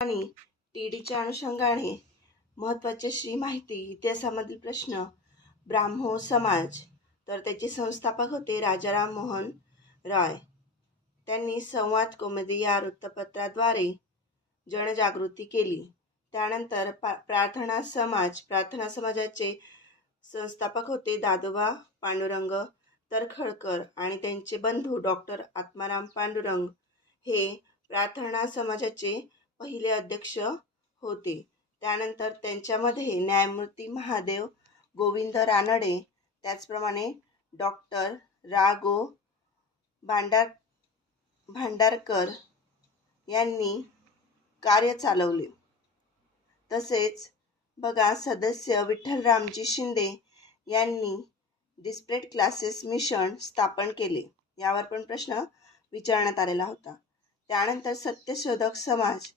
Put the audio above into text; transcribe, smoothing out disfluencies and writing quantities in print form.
आणि टीडीच्या अनुषंगाने महत्त्वाची माहिती. इतिहासामधील प्रश्न. ब्राह्मो समाज, तर त्याचे संस्थापक होते राजाराम मोहन रॉय. त्यांनी संवाद कौमुदी या वृत्तपत्राद्वारे जनजागृती केली. त्यानंतर प्रार्थना समाजाचे संस्थापक होते दादोबा पांडुरंग तर्खडकर आणि त्यांचे बंधू डॉक्टर आत्माराम पांडुरंग हे प्रार्थना समाजाचे पहिले अध्यक्ष होते. त्यानंतर त्यांच्यामध्ये न्यायमूर्ती महादेव गोविंद रानडे, त्याचप्रमाणे डॉक्टर रा गो भांडारकर यांनी कार्य चालवले. तसेच बघा, सदस्य विठ्ठलरामजी शिंदे यांनी डिस्परेट क्लासेस मिशन स्थापन केले. यावर पण प्रश्न विचारण्यात आलेला होता. त्यानंतर सत्यशोधक समाज,